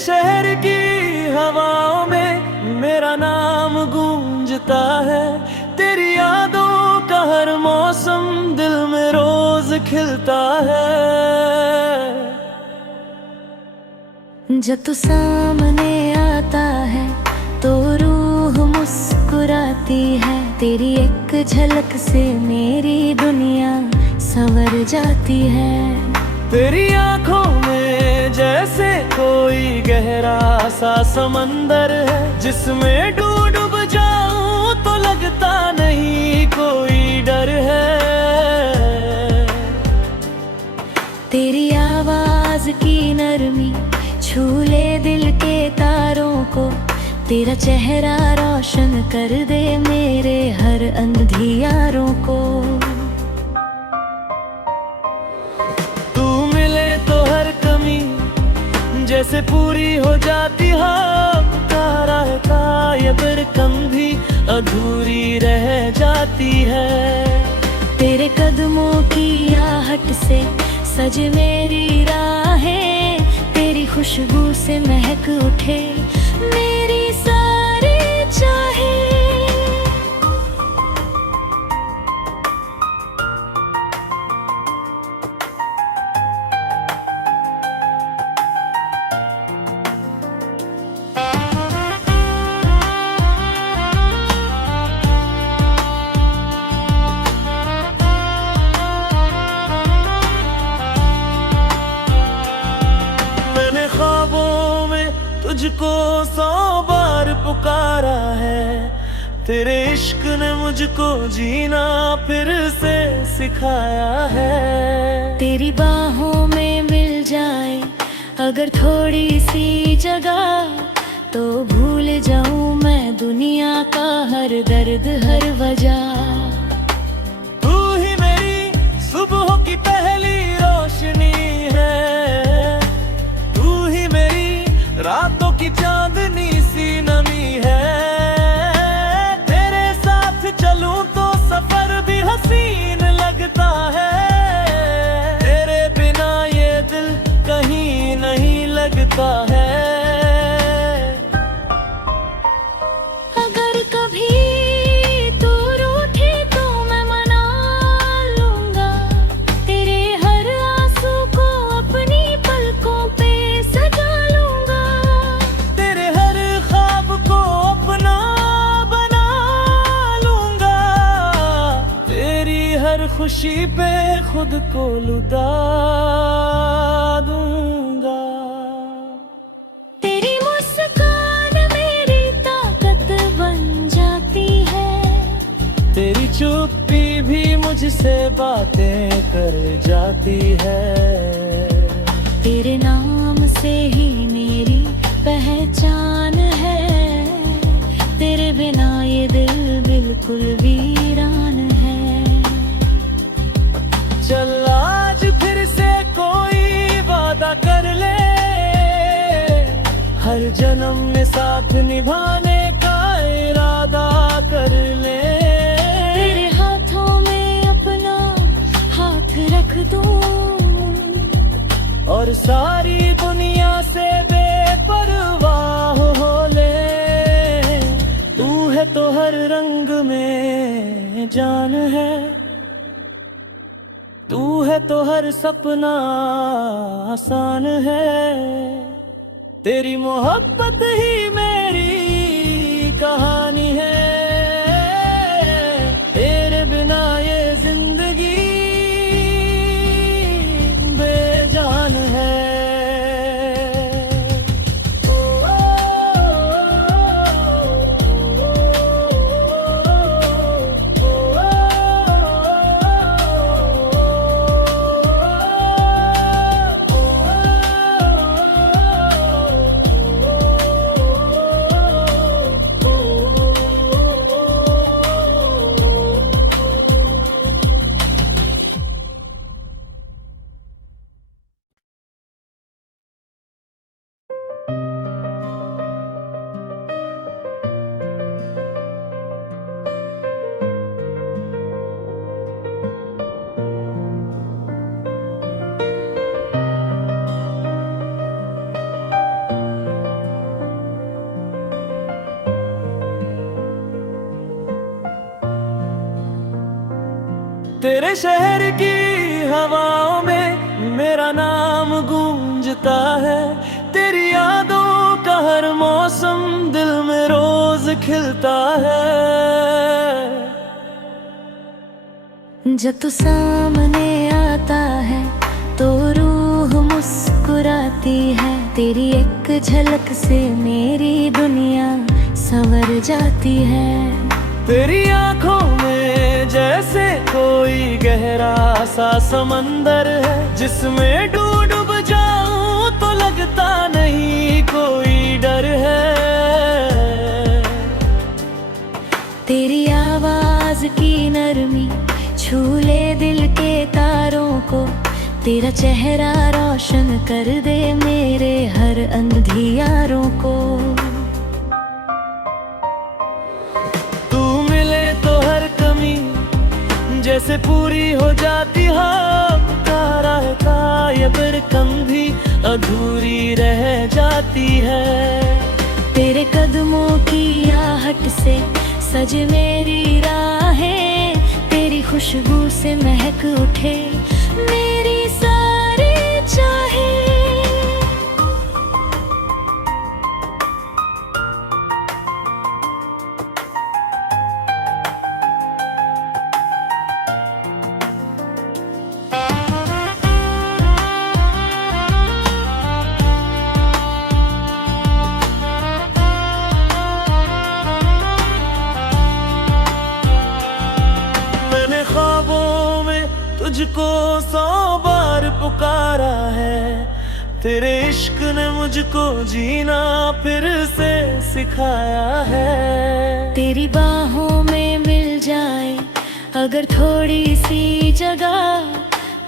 शहर की हवाओं में मेरा नाम गूंजता है। तेरी यादों का हर मौसम दिल में रोज खिलता है। जब तू सामने आता है तो रूह मुस्कुराती है। तेरी एक झलक से मेरी दुनिया संवर जाती है। तेरी आंखों में जैसे कोई गहरा सा समंदर है, जिसमें डूब जाऊं तो लगता नहीं कोई डर है। तेरी आवाज की नरमी छू ले दिल के तारों को। तेरा चेहरा रोशन कर दे मेरे हर अंधियारों को। जैसे पूरी हो जाती हो, रहता ये बिरकम भी अधूरी रह जाती है। तेरे कदमों की आहट से सज मेरी राहें। तेरी खुशबू से महक उठे मेरी सारी चाहे। तुझको 100 बार पुकारा है। तेरे इश्क ने मुझको जीना फिर से सिखाया है। तेरी बाहों में मिल जाए अगर थोड़ी सी जगह, तो भूल जाऊं मैं दुनिया का हर दर्द हर वजह। तू ही मेरी सुबह की पहली रोशनी है। तू ही मेरी रातों की चांदनी सी नमी है। तेरे साथ चलूं तो सफर भी हसीन लगता है। तेरे बिना ये दिल कहीं नहीं लगता है। अगर कभी तू रूठे तो मैं मना लूंगा। तेरे हर आंसू को अपनी पलकों पे सजा लूंगा। तेरे हर ख्वाब को अपना बना लूंगा। तेरी हर खुशी पे खुद को लुटा दूंगा। तेरी मुस्कान मेरी ताकत बन जाती है। तेरी चुप्पी भी मुझसे बातें कर जाती है। तेरे नाम से ही मेरी पहचान है। तेरे बिना ये दिल बिल्कुल वीरान है। चल आज फिर से कोई वादा कर ले, हर जन्म में साथ निभाने का इरादा कर ले। तेरे हाथों में अपना हाथ रख दूं और सारी दुनिया से बेपरवाह हो ले। तू है तो हर रंग में जान है। तू है तो हर सपना आसान है। तेरी मोहब्बत ही मेरी कहानी है। तेरे बिना ये जिंदगी बेजान है। तेरे शहर की हवाओं में मेरा नाम गूंजता है, तेरी यादों का हर मौसम दिल में रोज खिलता है। जब तू सामने आता है तो रूह मुस्कुराती है, तेरी एक झलक से मेरी दुनिया संवर जाती है। तेरी आंखों में जैसे कोई गहरा सा समंदर है, जिसमें डूब जाऊं तो लगता नहीं कोई डर है। तेरी आवाज की नरमी छू ले दिल के तारों को, तेरा चेहरा रोशन कर दे मेरे हर अंधियारों को। तू मिले तो हर कमी जैसे पूरी हो जाती है, तारा का ये बिरकम भी अधूरी रह जाती है। तेरे कदमों की आहट से सज मेरी राहें, तेरी खुशबू से महक उठे मेरी सारी चाहे। तुझको 100 बार पुकारा है, तेरे इश्क ने मुझको जीना फिर से सिखाया है। तेरी बाहों में मिल जाए अगर थोड़ी सी जगह,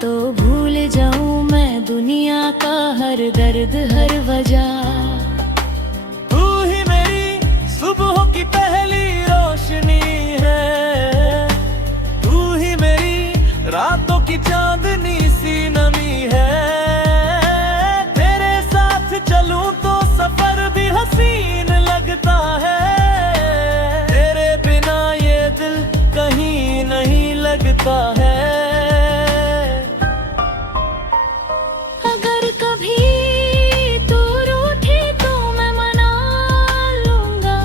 तो भूल जाऊं मैं दुनिया का हर दर्द हर वजह। तू ही मेरी सुबह की पहली रोशनी है, तू ही मेरी रातों की चांदनी सी नमी है। तेरे साथ चलूं तो सफर भी हसीन लगता है, तेरे बिना ये दिल कहीं नहीं लगता है। अगर कभी तू रूठे तो मैं मना लूंगा,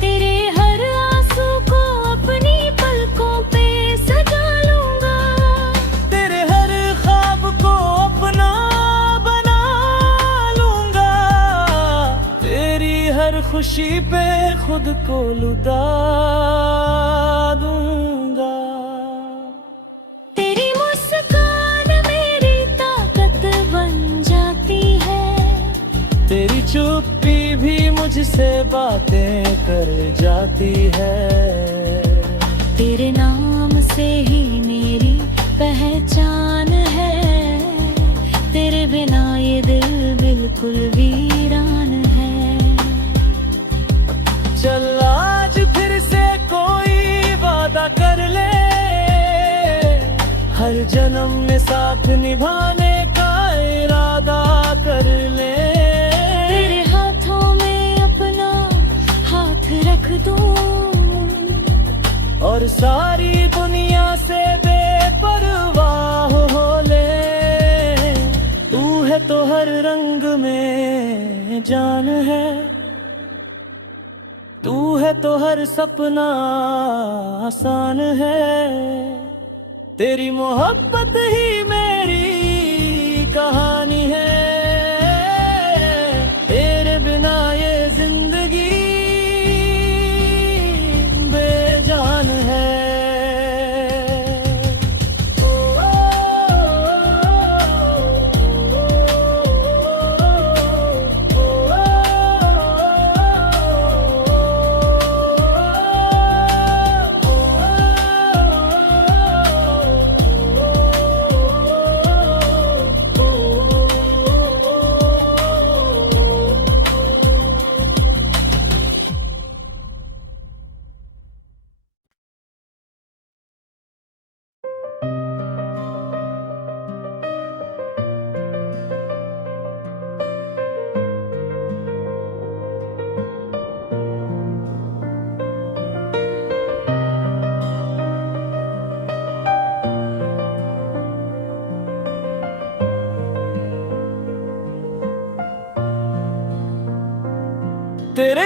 तेरे हर आंसू को अपनी पलकों पे सजा लूंगा। तेरे हर ख्वाब को अपना बना लूंगा, तेरी हर खुशी पे खुद को लुटा दूंगा। तेरी मुस्कान मेरी ताकत बन जाती है, तेरी चुप्पी भी मुझसे बातें कर जाती है। तेरे नाम से ही मेरी पहचान है, तेरे बिना ये दिल बिल्कुल वीरान है। चल आज फिर से कोई वादा कर ले, हर जन्म में साथ निभाने का इरादा कर ले। तेरे हाथों में अपना हाथ रख दूं और सारी दुनिया से बेपरवाह हो ले। तू है तो हर रंग में जान है, तू है तो हर सपना आसान है। तेरी मोहब्बत ही मेरी कहानी है, तेरे बिना ये जिंदगी बेजान है।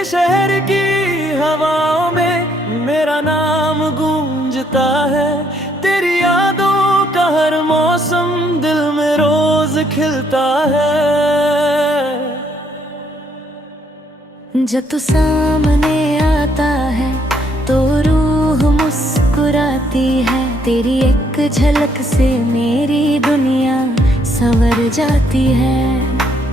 तेरे शहर की हवाओं में मेरा नाम गूंजता है। तेरी यादों का हर मौसम दिल में रोज खिलता है। जब तू सामने आता है तो रूह मुस्कुराती है। तेरी एक झलक से मेरी दुनिया संवर जाती है।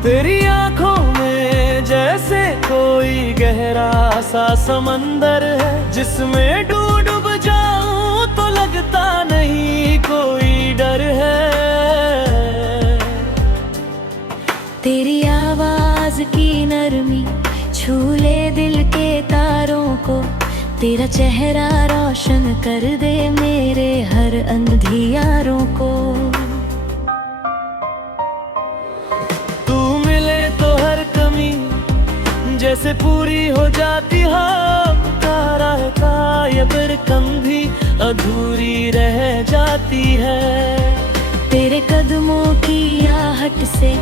तेरी आंखों में जैसे कोई गहरा सा समंदर है, जिसमें डूब जाऊं तो लगता नहीं कोई डर है। तेरी आवाज की नरमी छू ले दिल के तारों को। तेरा चेहरा रोशन कर दे मेरे हर अंधियारों को। तू मिले तो हर कमी जैसे पूरी हो जाती हो। तारा का ये बिरकम भी अधूरी रह जाती है। तेरे कदमों की आहट से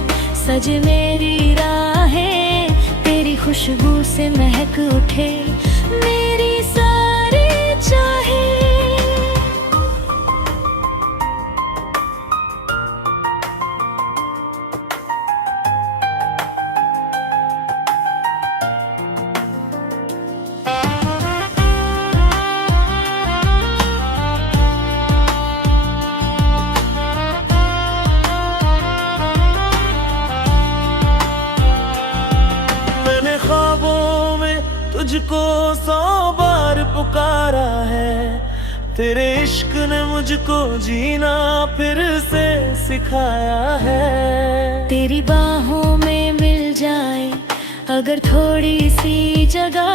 सज मेरी राहें। तेरी खुशबू से महक उठे मेरी सारी चाहे। तुझको 100 बार पुकारा है। तेरे इश्क ने मुझको जीना फिर से सिखाया है। तेरी बाहों में मिल जाए अगर थोड़ी सी जगह,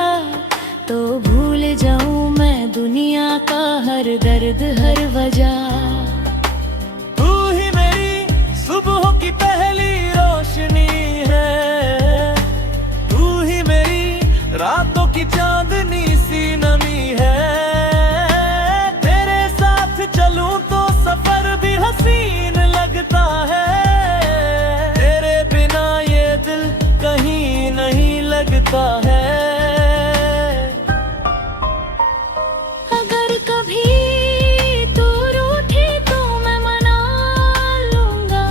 तो भूल जाऊं मैं दुनिया का हर दर्द हर वजह। तू ही मेरी सुबह की पहली रोशनी है। तू ही मेरी रातों की चांदनी सी नमी है। तेरे साथ चलूं तो सफर भी हसीन लगता है। तेरे बिना ये दिल कहीं नहीं लगता है। अगर कभी तू रूठे तो मैं मना लूंगा।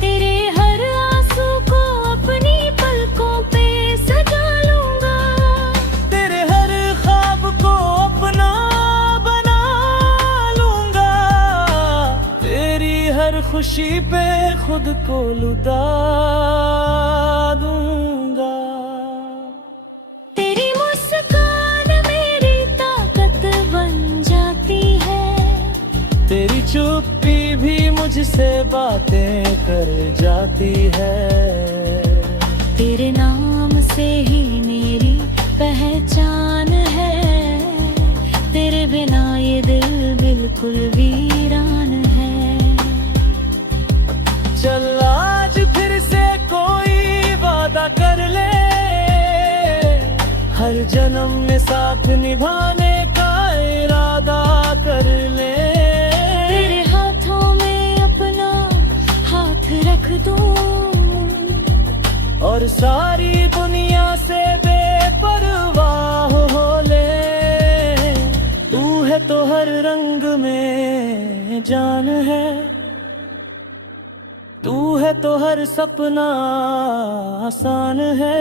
तेरे हर आंसू को अपनी पलकों पे सजा लूंगा। तेरे हर ख्वाब को अपना बना लूंगा। तेरी हर खुशी पे खुद को लुटा दूंगा। तेरी मुस्कान मेरी ताकत बन जाती है। तेरी चुप्पी भी मुझसे बातें कर जाती है। तेरे नाम से ही मेरी पहचान है। तेरे बिना ये दिल बिल्कुल वीरान है। चल आज फिर से कोई वादा कर ले। हर जन्म में साथ निभाने का इरादा कर ले। तेरे हाथों में अपना हाथ रख दूं और सारी दुनिया से बेपरवाह हो ले। तू है तो हर रंग में जान है। तू है तो हर सपना आसान है।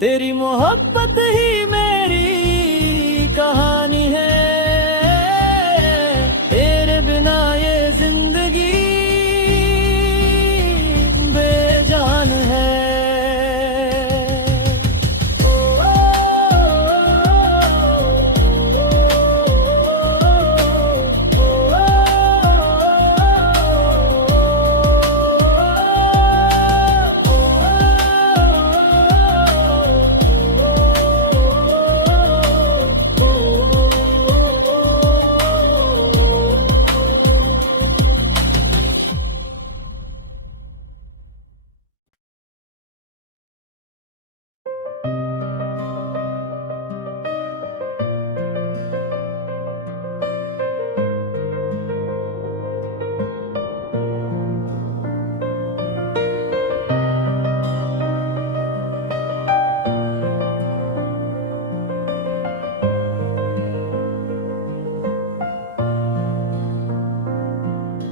तेरी मोहब्बत ही मेरी कहानी है। तेरे बिना ये जिंदगी बेजान है।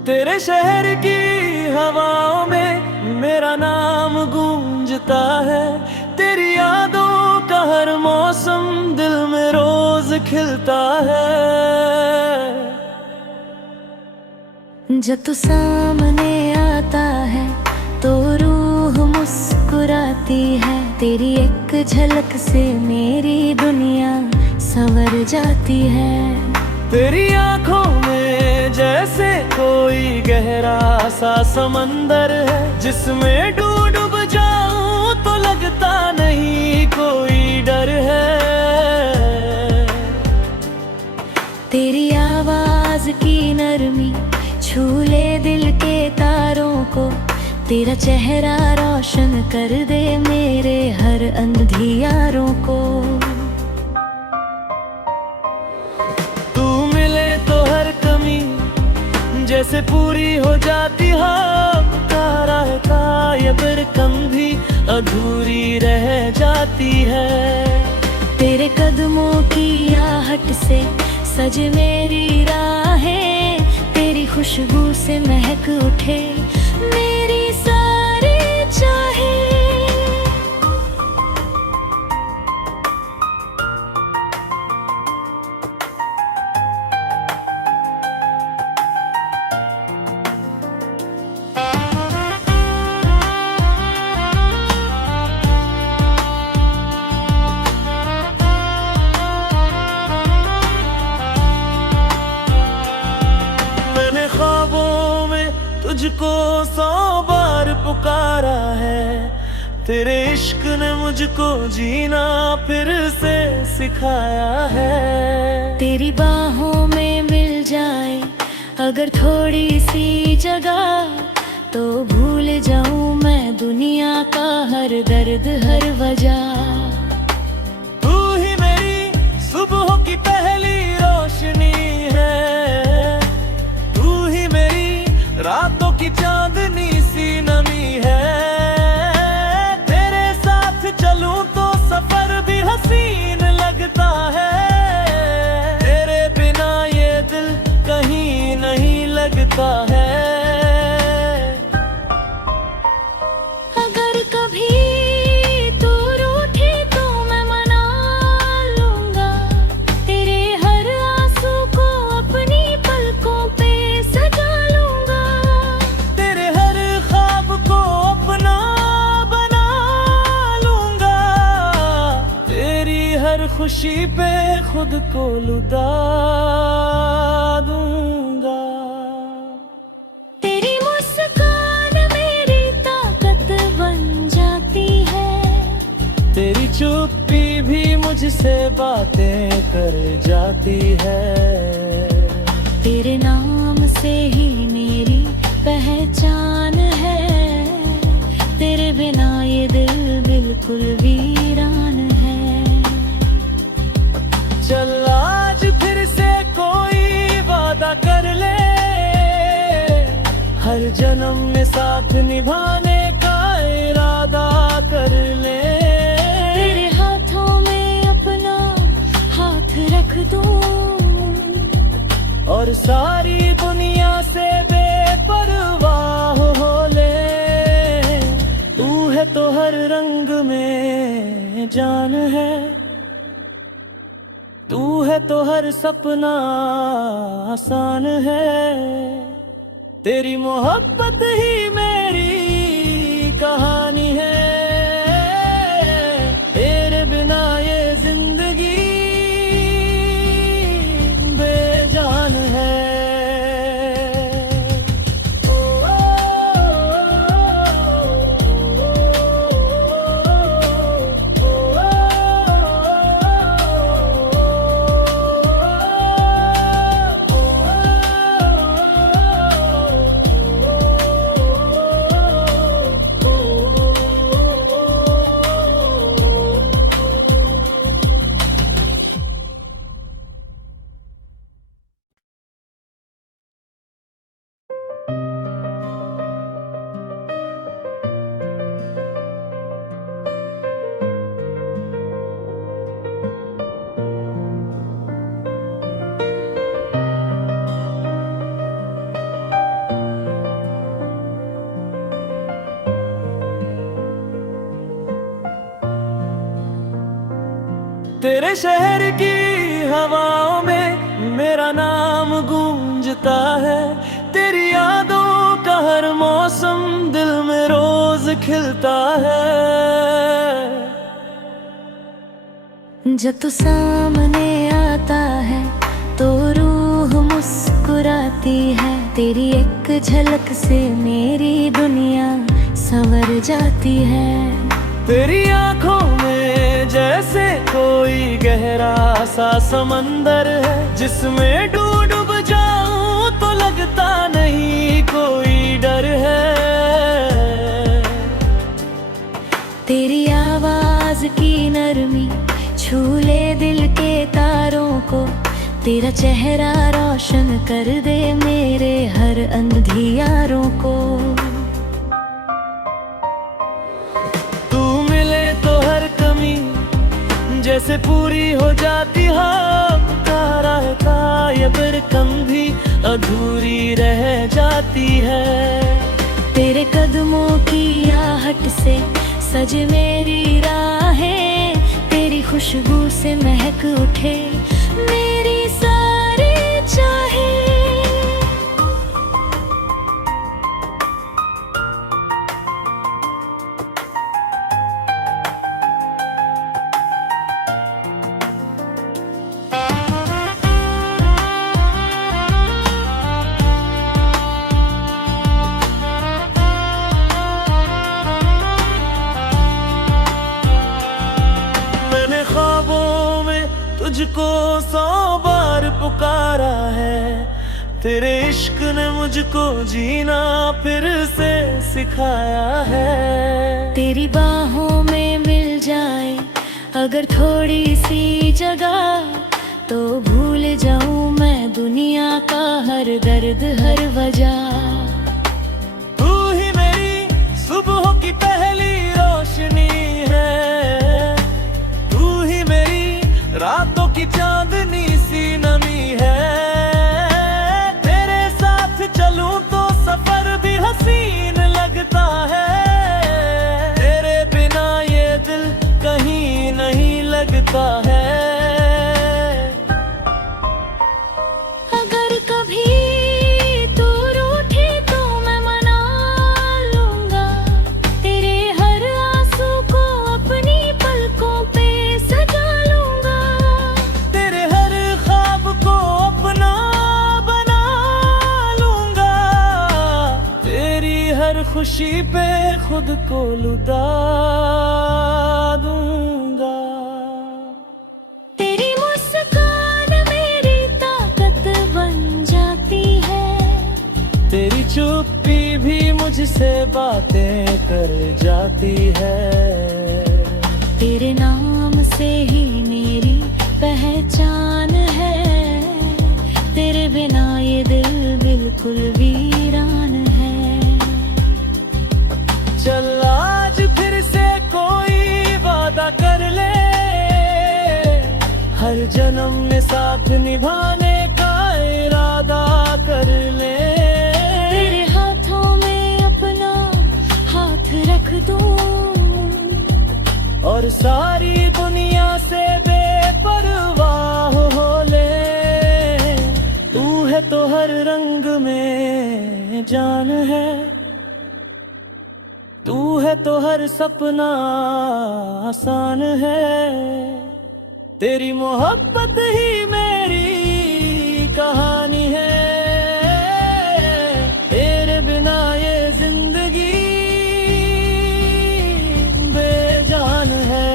तेरे शहर की हवाओं में मेरा नाम गूंजता है। तेरी यादों का हर मौसम दिल में रोज खिलता है। जब तू सामने आता है तो रूह मुस्कुराती है। तेरी एक झलक से मेरी दुनिया संवर जाती है। तेरी आंखों में जैसे कोई गहरा सा समंदर है, जिसमें डूब जाऊं तो लगता नहीं कोई डर है। तेरी आवाज की नरमी छू ले दिल के तारों को। तेरा चेहरा रोशन कर दे मेरे हर अंधियारों को। तू मिले तो हर कमी जैसे पूरी हो जाती हो। रहता ये फिर कम भी अधूरी रह जाती है। तेरे कदमों की आहट से सज मेरी राहें। तेरी खुशबू से महक उठे मेरी सारी चाहे। तुझको 100 बार पुकारा है। तेरे इश्क ने मुझको जीना फिर से सिखाया है। तेरी बाहों में मिल जाए अगर थोड़ी सी जगह, तो भूल जाऊं मैं दुनिया का हर दर्द हर वजह। तू ही मेरी सुबह की पहली रोशनी है। तू ही मेरी रातों की चांदनी सी नमी है। तेरे साथ चलूं तो सफर भी हसीन लगता है। तेरे बिना ये दिल कहीं नहीं लगता है। अगर कभी तू रूठी तो मैं मना लूंगा। तेरे हर आंसू को अपनी पलकों पे सजा लूंगा। तेरे हर ख्वाब को अपना बना लूंगा। तेरी हर खुशी पे खुद को लुटा दूंगा। तेरी मुस्कान मेरी ताकत बन जाती है। तेरी चुप्पी भी मुझसे बातें कर जाती है। तेरे नाम से ही मेरी पहचान है। तेरे बिना ये दिल बिल्कुल वीरान है। चल आज फिर से कोई वादा कर ले। हर जन्म में साथ निभाने का इरादा कर ले। तेरे हाथों में अपना हाथ रख दूं और सारी दुनिया से बेपरवाह हो ले। तू है तो हर रंग में जान है। तू है तो हर सपना आसान है। तेरी मोहब्बत ही मेरी कहानी है। तेरे बिना ये जिंदगी बेजान है। शहर की हवाओं में मेरा नाम गूंजता है। तेरी यादों का हर मौसम दिल में रोज खिलता है। जब तू सामने आता है तो रूह मुस्कुराती है। तेरी एक झलक से मेरी दुनिया संवर जाती है। तेरी आंखों में जैसे कोई गहरा सा समंदर है, जिसमें डूब जाऊं तो लगता नहीं कोई डर है। तेरी आवाज की नरमी छू ले दिल के तारों को। तेरा चेहरा रोशन कर दे मेरे हर अंधियारों को। तू मिले तो हर कमी जैसे पूरी हो जाती हो। ये बरकम भी अधूरी रह जाती है। तेरे कदमों की आहट से सज मेरी राहें। तेरी खुशबू से महक उठे मेरी सारी चाहे। तुझको 100 बार पुकारा है। तेरे इश्क ने मुझको जीना फिर से सिखाया है। तेरी बाहों में मिल जाए अगर थोड़ी सी जगह, तो भूल जाऊं मैं दुनिया का हर दर्द हर वजह। तू ही मेरी सुबह की पहली रोशनी है। तू ही मेरी रातों की चांदनी सी नमी है। तेरे साथ चलूं तो सफर भी हसीन लगता है। तेरे बिना ये दिल कहीं नहीं लगता है। अगर कभी तू रूठे तो मैं मना लूंगा। तेरे हर आंसू को अपनी पलकों पे सजा लूंगा। तेरे हर ख्वाब को अपना बना लूंगा। तेरी हर खुशी पे खुद को लुटा दूंगा। तेरी मुस्कान मेरी ताकत बन जाती है। तेरी चुप्पी भी मुझसे बातें कर जाती है। तेरे नाम से ही मेरी पहचान है। तेरे बिना ये दिल बिल्कुल वीरान है। चल आज फिर से कोई वादा कर ले। हर जन्म में साथ निभाने का इरादा कर ले। तेरे हाथों में अपना हाथ रख दूं और सारी दुनिया से बेपरवाह हो ले। तू है तो हर रंग में जान है। तू है तो हर सपना आसान है। तेरी मोहब्बत ही मेरी कहानी है। तेरे बिना ये जिंदगी बेजान है।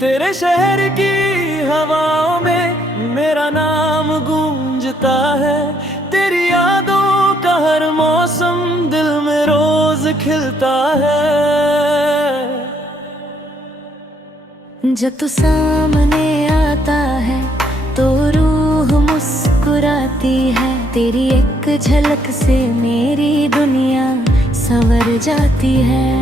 तेरे शहर की हवाओं में मेरा नाम गूंजता है। तेरी यादों का हर मौसम दिल में रोज खिलता है। जब तू सामने आता है तो रूह मुस्कुराती है। तेरी एक झलक से मेरी दुनिया संवर जाती है।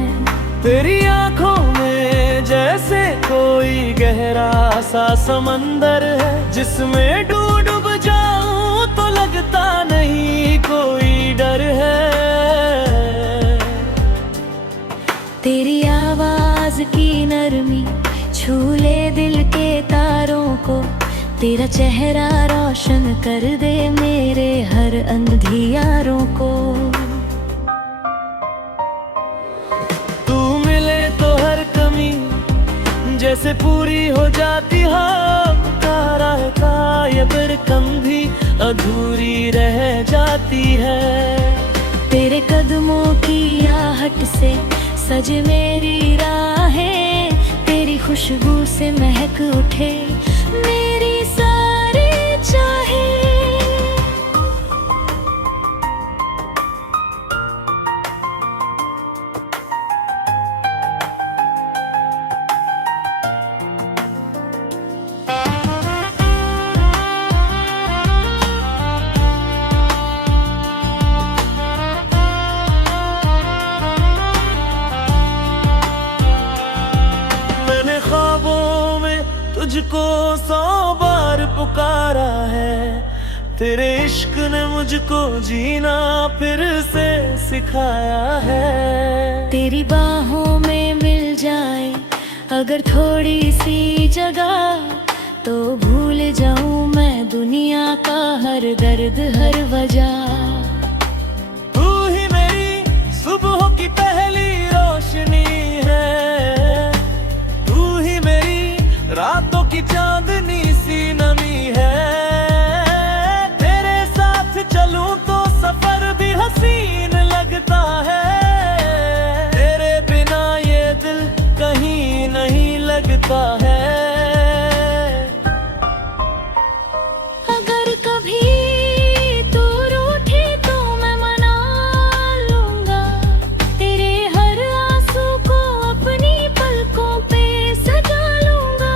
तेरी आंखों में जैसे कोई गहरा सा समंदर है, जिसमें डूब जाऊं तो लगता नहीं कोई डर है। तेरी आवाज की नरमी छू ले दिल के तारों को। तेरा चेहरा रोशन कर दे मेरे हर अंधियारों को। तू मिले तो हर कमी जैसे पूरी हो जाती हो। का ये बिरकम भी अधूरी रह जाती है। तेरे कदमों की आहट से सज मेरी राहें। तेरी खुशबू से महक उठे मेरी सारी चाहे। तुझको 100 बार पुकारा है। तेरे इश्क ने मुझको जीना फिर से सिखाया है। तेरी बाहों में मिल जाए अगर थोड़ी सी जगह, तो भूल जाऊं मैं दुनिया का हर दर्द हर वजह। तू ही मेरी सुबह की पहली रोशनी है। तू ही मेरी रातों की चांदनी सी नमी है। तेरे साथ चलूं तो सफर भी हसीन लगता है। तेरे बिना ये दिल कहीं नहीं लगता है। अगर कभी तू रूठे तो मैं मना लूंगा। तेरे हर आंसू को अपनी पलकों पे सजा लूंगा।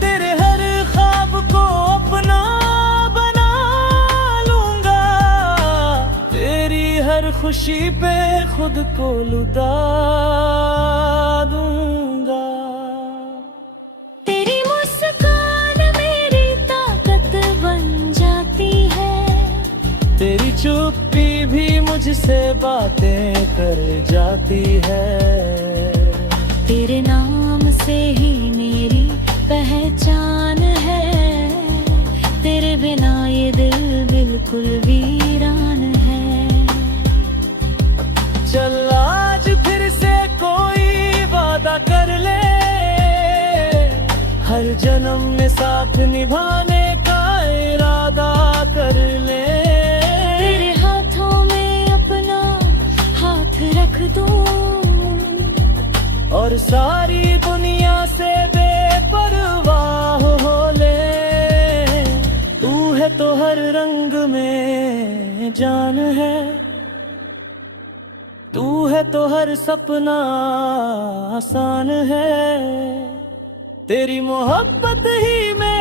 तेरे हर ख्वाब को अपना बना लूंगा। तेरी हर खुशी पे खुद को लुटा दूंगा। तेरी मुस्कान मेरी ताकत बन जाती है। तेरी चुप्पी भी मुझसे बातें कर जाती है। तेरे नाम से ही मेरी पहचान है। तेरे बिना ये दिल बिल्कुल वीरान है। चल आज फिर से कोई वादा कर ले। हर जन्म में साथ निभाने का इरादा कर ले। तेरे हाथों में अपना हाथ रख दूं और सारी दुनिया से बेपरवाह हो ले। तू है तो हर रंग में जान है। तू है तो हर सपना आसान है। तेरी मोहब्बत ही में